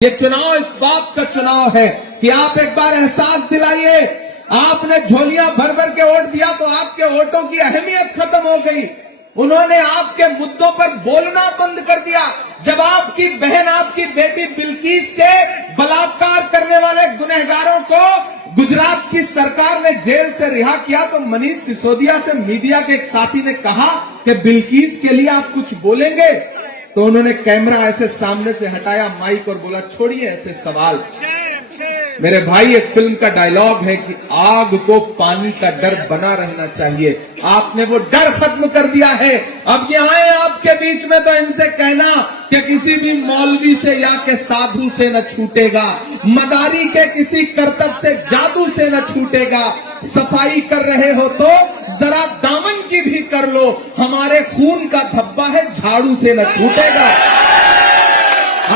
ये चुनाव इस बात का चुनाव है कि आप एक बार एहसास दिलाइए। आपने झोलियां भर भर के वोट दिया तो आपके वोटों की अहमियत खत्म हो गई। उन्होंने आपके मुद्दों पर बोलना बंद कर दिया। जब आपकी बहन, आपकी बेटी बिल्किस के बलात्कार करने वाले गुनहगारों को गुजरात की सरकार ने जेल से रिहा किया तो मनीष सिसोदिया से मीडिया के एक साथी ने कहा कि बिल्किस के लिए आप कुछ बोलेंगे, तो उन्होंने कैमरा ऐसे सामने से हटाया माइक और बोला छोड़िए ऐसे सवाल। मेरे भाई, एक फिल्म का डायलॉग है कि आग को पानी का डर बना रहना चाहिए। आपने वो डर खत्म कर दिया है। अब ये आए आपके बीच में तो इनसे कहना कि किसी भी मौलवी से या के साधु से न छूटेगा, मदारी के किसी करतब से जादू से न छूटेगा। सफाई कर रहे हो तो जरा दामन की भी कर लो, हमारे खून का धब्बा है झाड़ू से न छूटेगा।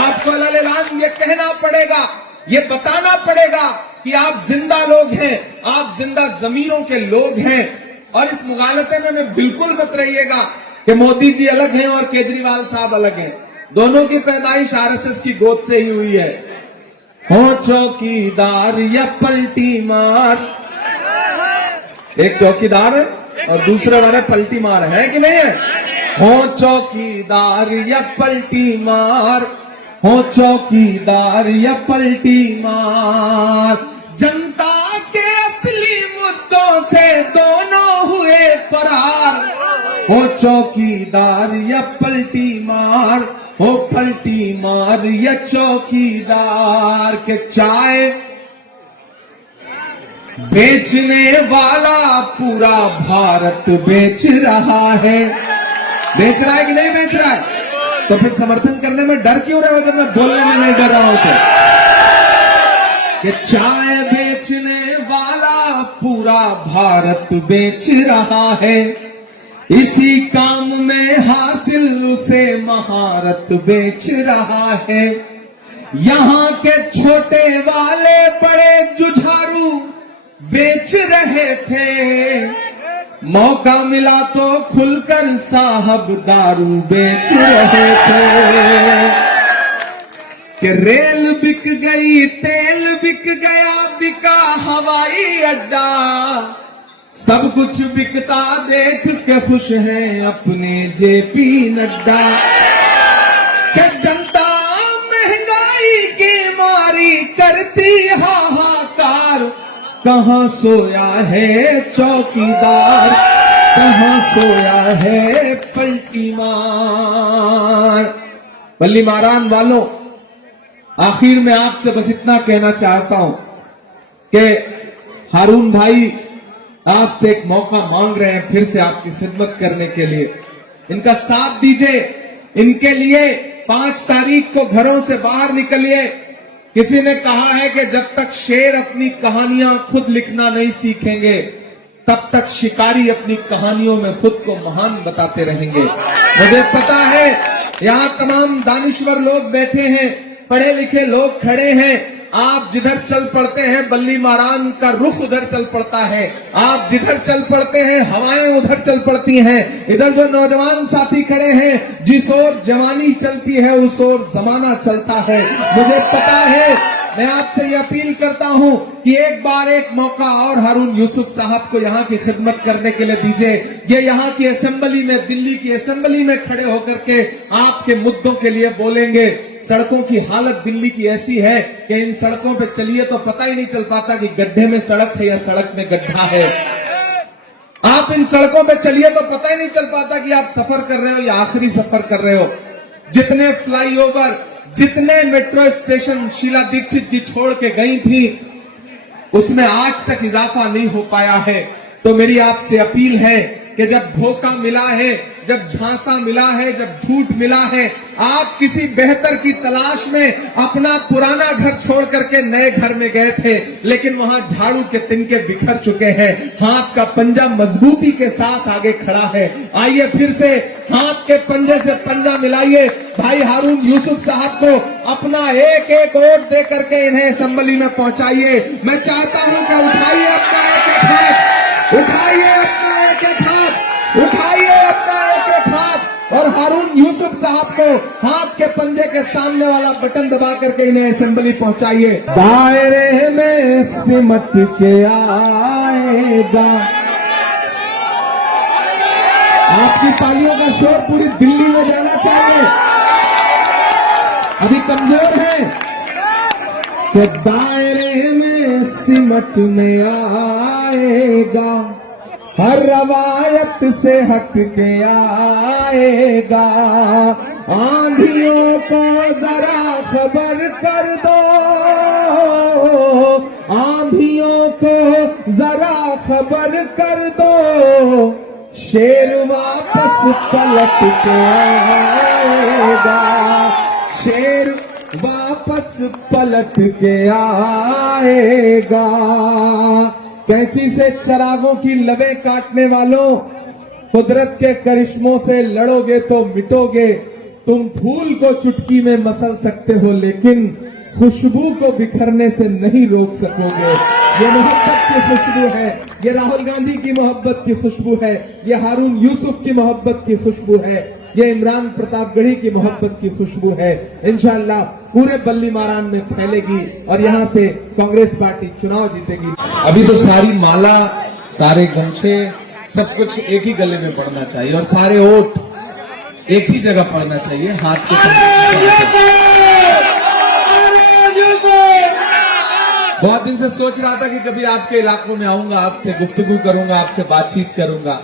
आपको लालेलान ये कहना पड़ेगा, ये बताना पड़ेगा कि आप जिंदा लोग हैं, आप जिंदा जमीरों के लोग हैं। और इस मुगालते में बिल्कुल मत रहिएगा कि मोदी जी अलग हैं और केजरीवाल साहब अलग हैं। दोनों की पैदाइश आरएसएस की गोद से ही हुई है। हो चौकीदार या पलटी मार, एक चौकीदार है और दूसरा वाला पलटी मार, है कि नहीं है? हो चौकीदार या पलटी मार, हो चौकीदार या पलटी मार, जनता के असली मुद्दों से दोनों हुए फरार। हो चौकीदार या पलटी मार, हो पलटी मार या चौकीदार। के चाय बेचने वाला पूरा भारत बेच रहा है। बेच रहा है कि नहीं बेच रहा है? तो फिर समर्थन करने में डर क्यों रहे हो जब मैं बोलने में नहीं डर रहा हूं? तो कि चाय बेचने वाला पूरा भारत बेच रहा है, इसी काम में हासिल उसे महारत बेच रहा है। यहाँ के छोटे वाले बड़े जुझारू बेच रहे थे, मौका मिला तो खुलकर साहब दारू बेच रहे थे। कि रेल बिक गई, तेल बिक गया, बिका हवाई अड्डा, सब कुछ बिकता देख के खुश हैं अपने जेपी नड्डा। कि जनता महंगाई की मारी करती हाहाकार, कहां सोया है चौकीदार, कहां सोया है पलटी मार। बल्ली मारान वालों, आखिर में आपसे बस इतना कहना चाहता हूं कि हारून भाई आपसे एक मौका मांग रहे हैं फिर से आपकी खिदमत करने के लिए। इनका साथ दीजिए। इनके लिए 5 तारीख को घरों से बाहर निकलिए। किसी ने कहा है कि जब तक शेर अपनी कहानियां खुद लिखना नहीं सीखेंगे तब तक शिकारी अपनी कहानियों में खुद को महान बताते रहेंगे। मुझे पता है यहां तमाम दानिश्वर लोग बैठे हैं, पढ़े लिखे लोग खड़े हैं। आप जिधर चल पड़ते हैं बल्ली मारान का रुख उधर चल पड़ता है, आप जिधर चल पड़ते हैं हवाएं उधर चल पड़ती हैं। इधर जो नौजवान साथी खड़े हैं, जिस ओर जवानी चलती है उस ओर जमाना चलता है। मुझे पता है, मैं आपसे ये अपील करता हूं कि एक बार एक मौका और हारून यूसुफ साहब को यहाँ की खिदमत करने के लिए दीजिए। ये यहाँ की असेंबली में, दिल्ली की असेंबली में खड़े होकर के आपके मुद्दों के लिए बोलेंगे। सड़कों की हालत दिल्ली की ऐसी है कि इन सड़कों पे चलिए तो पता ही नहीं चल पाता कि गड्ढे में सड़क है या सड़क में गड्ढा है। आप इन सड़कों पे चलिए तो पता ही नहीं चल पाता कि आप सफर कर रहे हो या आखिरी सफर कर रहे हो। जितने फ्लाईओवर, जितने मेट्रो स्टेशन शीला दीक्षित जी छोड़ के गई थी, उसमें आज तक इजाफा नहीं हो पाया है। तो मेरी आपसे अपील है कि जब धोखा मिला है, जब झांसा मिला है, जब झूठ मिला है, आप किसी बेहतर की तलाश में अपना पुराना घर छोड़ करके नए घर में गए थे, लेकिन वहां झाड़ू के तिनके बिखर चुके हैं। हाथ का पंजा मजबूती के साथ आगे खड़ा है। आइए फिर से हाथ के पंजे से पंजा मिलाइए। भाई हारून यूसुफ साहब को अपना एक एक वोट दे करके इन्हें असेंबली में पहुंचाइए। मैं चाहता हूं कि उठाइए अपना एक एक हाथ, उठाइए अपना एक एक हाथ, उठाइए अपना एक एक हाथ और हारून यूसुफ साहब को हाथ के पंजे के सामने वाला बटन दबा करके इन्हें असेंबली पहुंचाइए। दायरे में सिमट के आएगा। आपकी तालियों का शोर पूरी दिल्ली में जाना चाहिए। अभी कमजोर है कि दायरे में सिमट में आएगा, हर रवायत से हट के आएगा। आंधियों को जरा खबर कर दो, आंधियों को जरा खबर कर दो, शेर वापस पलट के आएगा, शेर वापस पलट के आएगा। कैंची से चरागों की लबें काटने वालों, कुदरत के करिश्मों से लड़ोगे तो मिटोगे। तुम फूल को चुटकी में मसल सकते हो, लेकिन खुशबू को बिखरने से नहीं रोक सकोगे। ये मोहब्बत की खुशबू है, ये राहुल गांधी की मोहब्बत की खुशबू है, ये हारून यूसुफ की मोहब्बत की खुशबू है, ये इमरान प्रतापगढ़ी की मोहब्बत की खुशबू है। इंशाअल्लाह पूरे बल्ली मारान में फैलेगी और यहां से कांग्रेस पार्टी चुनाव जीतेगी। अभी तो सारी माला, सारे गमछे, सब कुछ एक ही गले में पड़ना चाहिए और सारे वोट एक ही जगह पड़ना चाहिए, हाथ के। बहुत दिन से सोच रहा था कि कभी आपके इलाकों में आऊंगा, आपसे गुफ्तगू करूंगा, आपसे बातचीत करूंगा।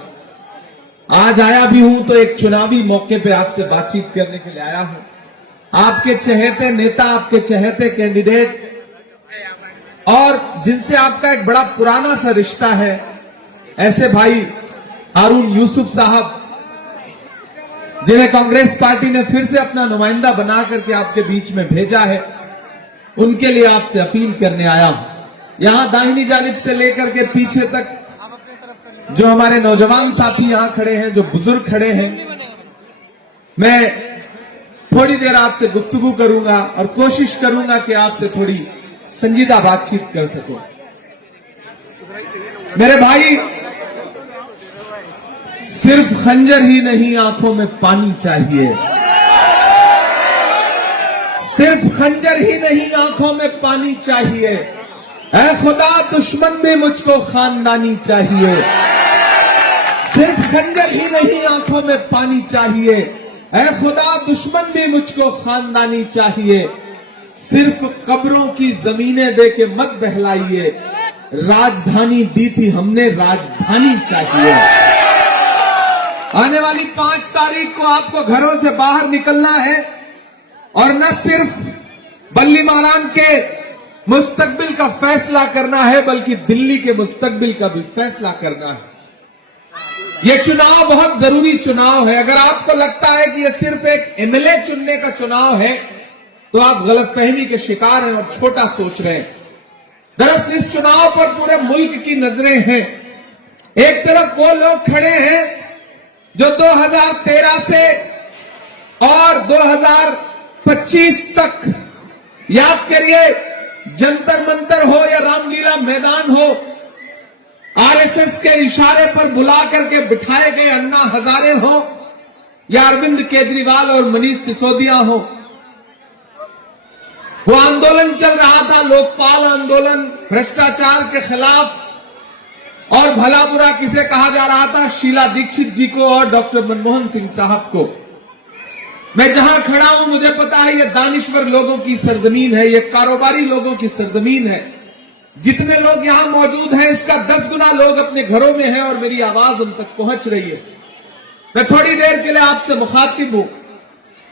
आज आया भी हूं तो एक चुनावी मौके पे आपसे बातचीत करने के लिए आया हूं। आपके चहेते नेता, आपके चहेते कैंडिडेट और जिनसे आपका एक बड़ा पुराना सा रिश्ता है, ऐसे भाई हारून यूसुफ साहब, जिन्हें कांग्रेस पार्टी ने फिर से अपना नुमाइंदा बना करके आपके बीच में भेजा है, उनके लिए आपसे अपील करने आया हूं। यहां दाहिनी जानिब से लेकर के पीछे तक जो हमारे नौजवान साथी यहां खड़े हैं, जो बुजुर्ग खड़े हैं, मैं थोड़ी देर आपसे गुफ्तगू करूंगा और कोशिश करूंगा कि आपसे थोड़ी संजीदा बातचीत कर सकूं। मेरे भाई, सिर्फ खंजर ही नहीं, आंखों में पानी चाहिए। सिर्फ खंजर ही नहीं, आंखों में पानी चाहिए। ऐ खुदा, दुश्मन भी मुझको खानदानी चाहिए। सिर्फ खंजर ही नहीं, आंखों में पानी चाहिए। ऐ खुदा, दुश्मन भी मुझको खानदानी चाहिए। सिर्फ कब्रों की जमीनें दे के मत बहलाइए, राजधानी दी थी हमने, राजधानी चाहिए। आने वाली 5 तारीख को आपको घरों से बाहर निकलना है और न सिर्फ बल्ली मारान के मुस्तकबिल का फैसला करना है, बल्कि दिल्ली के मुस्तकबिल का भी फैसला करना है। यह चुनाव बहुत जरूरी चुनाव है। अगर आपको लगता है कि यह सिर्फ एक एमएलए चुनने का चुनाव है, तो आप गलतफहमी के शिकार हैं और छोटा सोच रहे हैं। दरअसल इस चुनाव पर पूरे मुल्क की नजरें हैं। एक तरफ वो लोग खड़े हैं जो 2013 से और 2025 तक, याद करिए, जंतर मंतर हो या रामलीला मैदान हो, आरएसएस के इशारे पर बुला करके बिठाए गए अन्ना हजारे हो या अरविंद केजरीवाल और मनीष सिसोदिया हो, वो आंदोलन चल रहा था, लोकपाल आंदोलन, भ्रष्टाचार के खिलाफ, और भला बुरा किसे कहा जा रहा था, शीला दीक्षित जी को और डॉक्टर मनमोहन सिंह साहब को। मैं जहां खड़ा हूं, मुझे पता है ये दानिश्वर लोगों की सरजमीन है, ये कारोबारी लोगों की सरजमीन है। जितने लोग यहां मौजूद हैं, इसका 10 गुना लोग अपने घरों में हैं और मेरी आवाज उन तक पहुंच रही है। मैं थोड़ी देर के लिए आपसे मुखातिब हूं।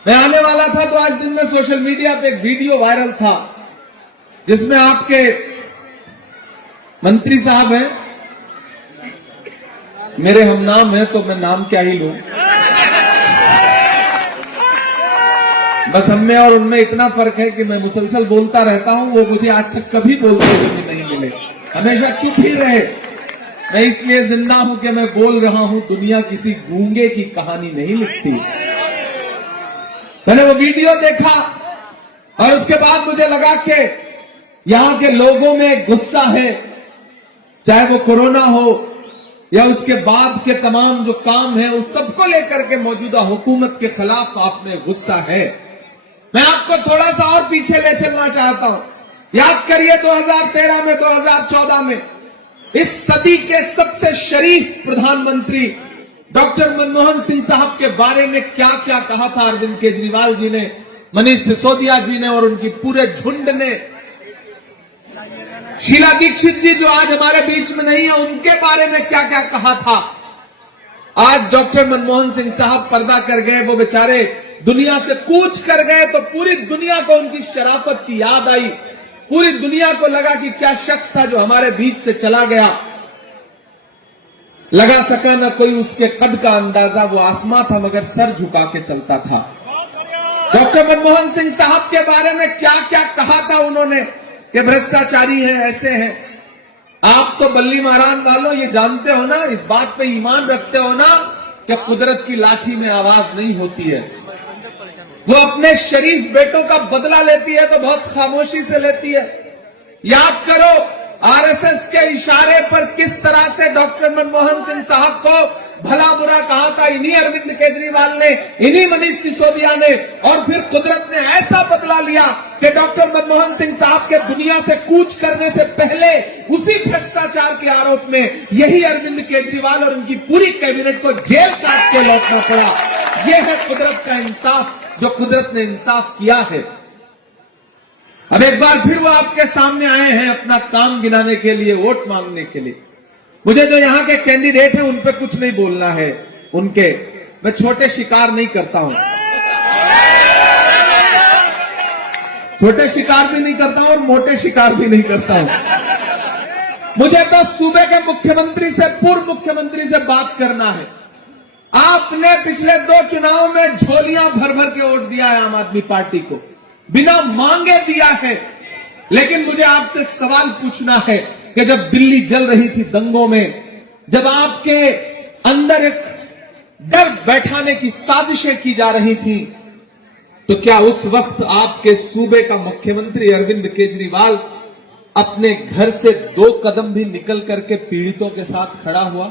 मैं आने वाला था तो आज दिन में सोशल मीडिया पे एक वीडियो वायरल था, जिसमें आपके मंत्री साहब हैं, मेरे हम नाम है तो मैं नाम क्या ही लूं, बस हम में और उनमें इतना फर्क है कि मैं मुसलसल बोलता रहता हूं, वो मुझे आज तक कभी बोलते हुए भी नहीं मिले, हमेशा चुप ही रहे। मैं इसलिए जिंदा हूं कि मैं बोल रहा हूं, दुनिया किसी गूंगे की कहानी नहीं लिखती। मैंने वो वीडियो देखा और उसके बाद मुझे लगा कि यहां के लोगों में गुस्सा है, चाहे वो कोरोना हो या उसके बाद के तमाम जो काम है उस सबको लेकर के मौजूदा हुकूमत के खिलाफ आपने गुस्सा है। मैं आपको थोड़ा सा और पीछे ले चलना चाहता हूं। याद करिए 2013 में, 2014 में इस सदी के सबसे शरीफ प्रधानमंत्री डॉक्टर मनमोहन सिंह साहब के बारे में क्या क्या कहा था अरविंद केजरीवाल जी ने, मनीष सिसोदिया जी ने और उनकी पूरे झुंड ने। शीला दीक्षित जी जो आज हमारे बीच में नहीं है, उनके बारे में क्या क्या कहा था। आज डॉक्टर मनमोहन सिंह साहब पर्दा कर गए, वो बेचारे दुनिया से कूच कर गए, तो पूरी दुनिया को उनकी शराफत की याद आई। पूरी दुनिया को लगा कि क्या शख्स था जो हमारे बीच से चला गया। लगा सका न कोई उसके कद का अंदाजा, वो आसमां था मगर सर झुका के चलता था। डॉक्टर मनमोहन सिंह साहब के बारे में क्या क्या कहा था उन्होंने कि भ्रष्टाचारी है, ऐसे हैं। आप तो बल्ली मारान वालों ये जानते हो ना, इस बात पे ईमान रखते हो ना कि कुदरत की लाठी में आवाज नहीं होती है। वो अपने शरीफ बेटों का बदला लेती है तो बहुत खामोशी से लेती है। याद करो आरएसएस के इशारे पर किस तरह से डॉक्टर मनमोहन सिंह साहब को भला बुरा कहा था, इन्हीं अरविंद केजरीवाल ने, इन्हीं मनीष सिसोदिया ने। और फिर कुदरत ने ऐसा बदला लिया कि डॉक्टर मनमोहन सिंह साहब के दुनिया से कूच करने से पहले उसी भ्रष्टाचार के आरोप में यही अरविंद केजरीवाल और उनकी पूरी कैबिनेट को जेल काट के लौटना पड़ा। यह है कुदरत का इंसाफ, जो कुदरत ने इंसाफ किया है। अब एक बार फिर वो आपके सामने आए हैं अपना काम गिनाने के लिए, वोट मांगने के लिए। मुझे जो यहां के कैंडिडेट हैं उन पे कुछ नहीं बोलना है, उनके मैं छोटे शिकार नहीं करता हूं, छोटे शिकार भी नहीं करता हूं और मोटे शिकार भी नहीं करता हूं। मुझे तो सूबे के मुख्यमंत्री से, पूर्व मुख्यमंत्री से बात करना है। आपने पिछले 2 चुनाव में झोलियां भर भर के वोट दिया है आम आदमी पार्टी को, बिना मांगे दिया है। लेकिन मुझे आपसे सवाल पूछना है कि जब दिल्ली जल रही थी दंगों में, जब आपके अंदर एक डर बैठाने की साजिशें की जा रही थी, तो क्या उस वक्त आपके सूबे का मुख्यमंत्री अरविंद केजरीवाल अपने घर से 2 कदम भी निकल करके पीड़ितों के साथ खड़ा हुआ?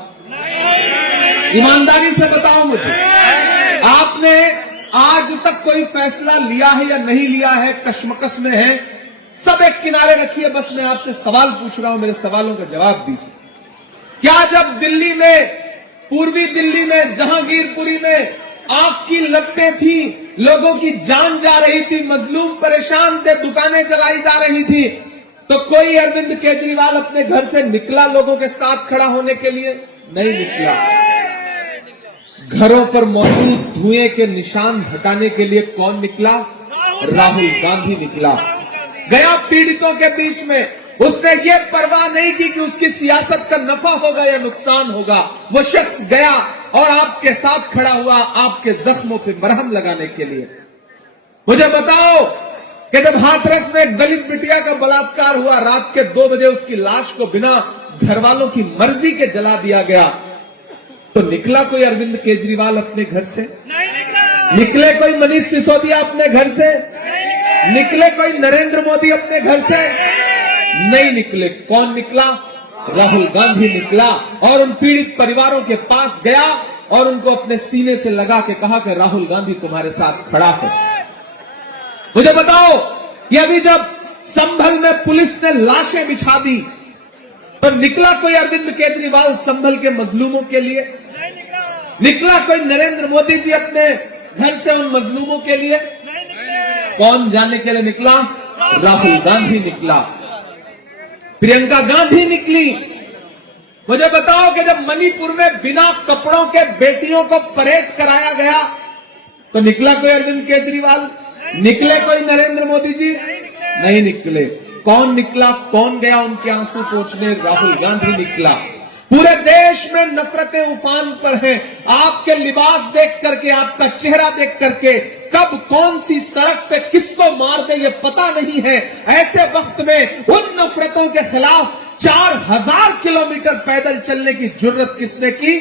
ईमानदारी से बताओ मुझे, आपने आज तक कोई फैसला लिया है या नहीं लिया है? कश्मकश में है, सब एक किनारे रखिए। बस मैं आपसे सवाल पूछ रहा हूं, मेरे सवालों का जवाब दीजिए। क्या जब दिल्ली में, पूर्वी दिल्ली में, जहांगीरपुरी में आग की लपटें थी, लोगों की जान जा रही थी, मजलूम परेशान थे, दुकानें जलाई जा रही थी, तो कोई अरविंद केजरीवाल अपने घर से निकला लोगों के साथ खड़ा होने के लिए? नहीं निकला। घरों पर मौजूद धुएं के निशान हटाने के लिए कौन निकला? राहुल गांधी निकला। गया पीड़ितों के बीच में, उसने ये परवाह नहीं की कि उसकी सियासत का नफा होगा या नुकसान होगा। वो शख्स गया और आपके साथ खड़ा हुआ, आपके जख्मों पे मरहम लगाने के लिए। मुझे बताओ कि जब हाथरस में एक दलित बिटिया का बलात्कार हुआ, रात के 2 बजे उसकी लाश को बिना घर वालों की मर्जी के जला दिया गया, तो निकला कोई अरविंद केजरीवाल अपने घर से? निकले कोई मनीष सिसोदिया अपने घर से? निकले कोई नरेंद्र मोदी अपने घर से? नहीं निकले। कौन निकला? राहुल गांधी निकला और उन पीड़ित परिवारों के पास गया और उनको अपने सीने से लगा के कहा कि राहुल गांधी तुम्हारे साथ खड़ा है। मुझे बताओ कि अभी जब संभल में पुलिस ने लाशें बिछा दी, तो निकला कोई अरविंद केजरीवाल संभल के मजलूमों के लिए? निकला कोई नरेंद्र मोदी जी अपने घर से उन मजलूमों के लिए? कौन जाने के लिए निकला? राहुल गांधी निकला, प्रियंका गांधी निकली। मुझे बताओ कि जब मणिपुर में बिना कपड़ों के बेटियों को परेड कराया गया, तो निकला कोई अरविंद केजरीवाल? निकले कोई नरेंद्र मोदी जी? नहीं निकले। कौन निकला? कौन गया उनके आंसू पोंछने? राहुल गांधी निकला। पूरे देश में नफरतें उफान पर हैं। आपके लिबास देख करके, आपका चेहरा देख करके, कब कौन सी सड़क पे किसको मार दे ये पता नहीं है। ऐसे वक्त में उन नफरतों के खिलाफ 4000 किलोमीटर पैदल चलने की जुर्रत किसने की?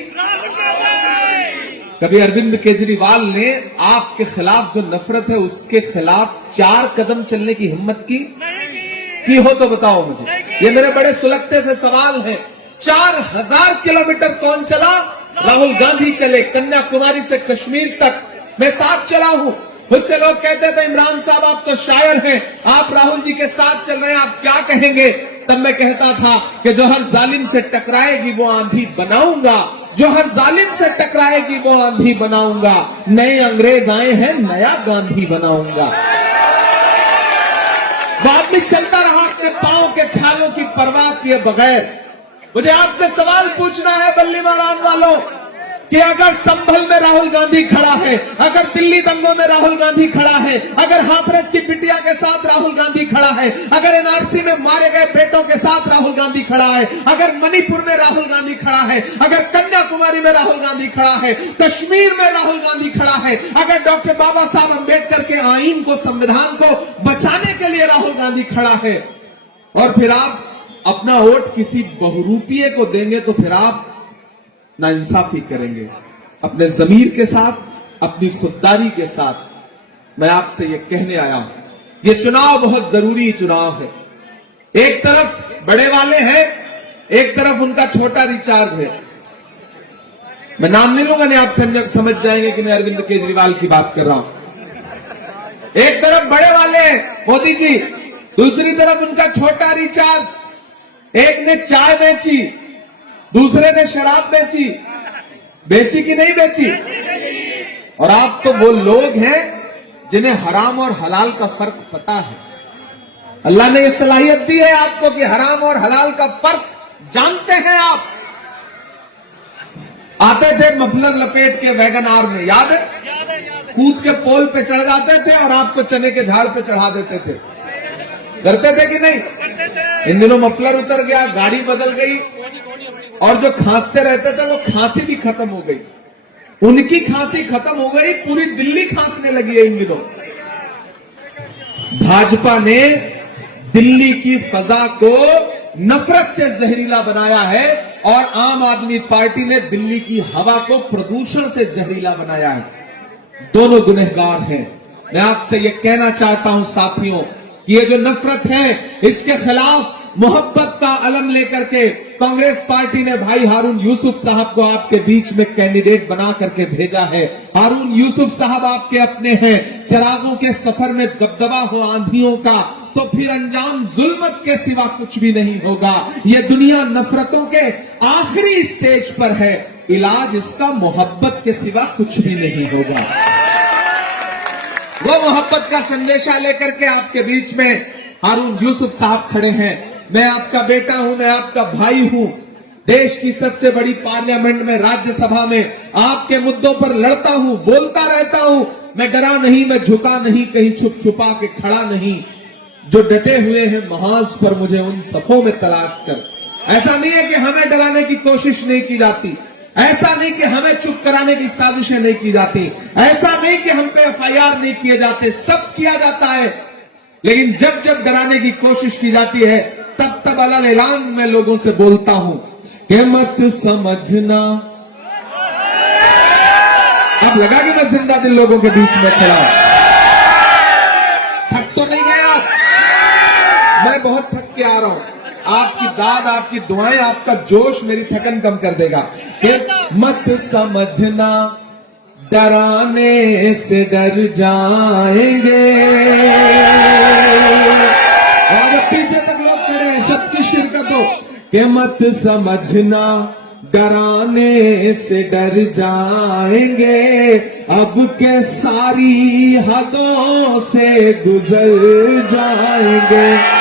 कभी अरविंद केजरीवाल ने आपके खिलाफ जो नफरत है उसके खिलाफ 4 कदम चलने की हिम्मत की हो तो बताओ मुझे। ये मेरे बड़े सुलगते से सवाल हैं। 4000 किलोमीटर कौन चला? राहुल गांधी चले। कन्याकुमारी से कश्मीर तक मैं साथ चला हूं। मुझसे लोग कहते थे इमरान साहब आप तो शायर हैं, आप राहुल जी के साथ चल रहे हैं, आप क्या कहेंगे? तब मैं कहता था कि जो हर जालिम से टकराएगी वो आंधी बनाऊंगा, जो हर जालिम से टकराएगी वो आंधी बनाऊंगा। नए अंग्रेज आए हैं, नया गांधी बनाऊंगा। वो आदमी चलता रहा अपने पांव के छालों की परवाह किए बगैर। मुझे आपसे सवाल पूछना है बल्ली मारान वालों कि अगर संभल में राहुल गांधी खड़ा है, अगर दिल्ली दंगों में राहुल गांधी खड़ा है, अगर हाथरस की बिटिया के साथ राहुल गांधी खड़ा है, अगर एनआरसी में मारे गए बेटों के साथ राहुल गांधी खड़ा है, अगर मणिपुर में राहुल गांधी खड़ा है, अगर कन्याकुमारी में राहुल गांधी खड़ा है, कश्मीर में राहुल गांधी खड़ा है, अगर डॉक्टर बाबा साहब अंबेडकर के आईन को, संविधान को बचाने के लिए राहुल गांधी खड़ा है, और फिर आप अपना वोट किसी बहुरूपिये को देंगे तो फिर आप नाइंसाफी करेंगे। अपने जमीर के साथ, अपनी खुददारी के साथ मैं आपसे ये कहने आया हूं, ये चुनाव बहुत जरूरी चुनाव है। एक तरफ बड़े वाले हैं, एक तरफ उनका छोटा रिचार्ज है। मैं नाम नहीं लूंगा, नहीं आप समझ जाएंगे कि मैं अरविंद केजरीवाल की बात कर रहा हूं। एक तरफ बड़े वाले हैं मोदी जी, दूसरी तरफ उनका छोटा रिचार्ज। एक ने चाय बेची, दूसरे ने शराब बेची। बेची कि नहीं बेची? और आप तो वो लोग हैं जिन्हें हराम और हलाल का फर्क पता है। अल्लाह ने ये सलाहियत दी है आपको कि हराम और हलाल का फर्क जानते हैं आप। आते थे मफलर लपेट के वैगन आर में, याद है? कूद के पोल पे चढ़ जाते थे और आपको चने के झाड़ पे चढ़ा देते थे। करते थे कि नहीं? इन दिनों मफलर उतर गया, गाड़ी बदल गई, और जो खांसते रहते थे वो खांसी भी खत्म हो गई। उनकी खांसी खत्म हो गई, पूरी दिल्ली खांसने लगी है इन दिनों। भाजपा ने दिल्ली की फजा को नफरत से जहरीला बनाया है और आम आदमी पार्टी ने दिल्ली की हवा को प्रदूषण से जहरीला बनाया है। दोनों गुनहगार हैं। मैं आपसे ये कहना चाहता हूं साथियों, कि ये जो नफरत है, इसके खिलाफ मोहब्बत का अलम लेकर के कांग्रेस पार्टी ने भाई हारून यूसुफ साहब को आपके बीच में कैंडिडेट बना करके भेजा है। हारून यूसुफ साहब आपके अपने हैं। चिरागों के सफर में दबदबा हो आंधियों का, तो फिर अंजाम जुल्मत के सिवा कुछ भी नहीं होगा। ये दुनिया नफरतों के आखिरी स्टेज पर है, इलाज इसका मोहब्बत के सिवा कुछ भी नहीं होगा। वो मोहब्बत का संदेशा लेकर के आपके बीच में हारून यूसुफ साहब खड़े हैं। मैं आपका बेटा हूं, मैं आपका भाई हूं। देश की सबसे बड़ी पार्लियामेंट में, राज्यसभा में आपके मुद्दों पर लड़ता हूं, बोलता रहता हूं। मैं डरा नहीं, मैं झुका नहीं, कहीं छुप छुपा के खड़ा नहीं। जो डटे हुए हैं महाज पर, मुझे उन सफों में तलाश कर। ऐसा नहीं है कि हमें डराने की कोशिश नहीं की जाती, ऐसा नहीं कि हमें चुप कराने की साजिशें नहीं की जाती, ऐसा नहीं कि हम पे एफआईआर नहीं किए जाते, सब किया जाता है। लेकिन जब जब डराने की कोशिश की जाती है, तब तब अलग ऐलान में लोगों से बोलता हूं कि मत समझना। अब लगा कि मैं जिंदा दिल लोगों के बीच में खड़ा हूं। थक तो नहीं गए आप? मैं बहुत थक के आ रहा हूं। आपकी दाद, आपकी दुआएं, आपका जोश मेरी थकन कम कर देगा। कि मत समझना, डराने से डर जाएंगे। और पीछे तक लोग खड़े हैं, सबकी शिरकत हो। कि मत समझना, डराने से डर जाएंगे, अब के सारी हदों से गुजर जाएंगे।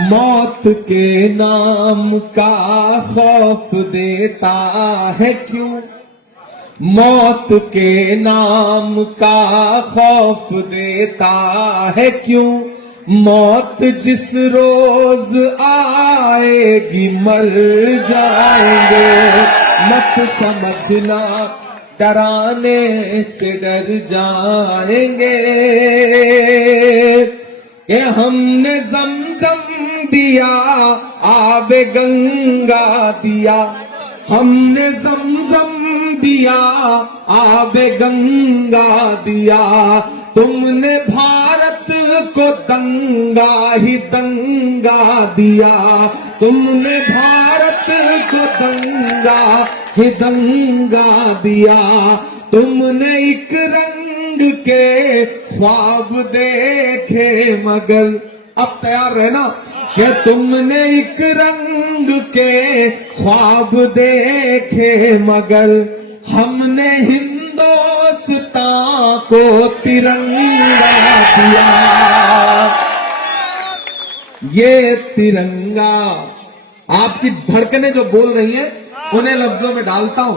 मौत के नाम का खौफ देता है क्यों? मौत के नाम का खौफ देता है क्यों? मौत जिस रोज आएगी मर जाएंगे। मत समझना, डराने से डर जाएंगे। ये हमने ज़मज़म दिया, आबे गंगा दिया। हमने ज़मज़म दिया, आबे गंगा दिया। तुमने भारत को दंगा ही दंगा दिया। तुमने भारत को दंगा ही दंगा दिया, तुमने एक रंग के ख्वाब देखे मगर, अब तैयार रहना, कि तुमने एक रंग के ख्वाब देखे मगर हमने हिंदुस्तान को तिरंगा दिया। ये तिरंगा, आपकी धड़कनें जो बोल रही हैं उन्हें लफ्जों में डालता हूं।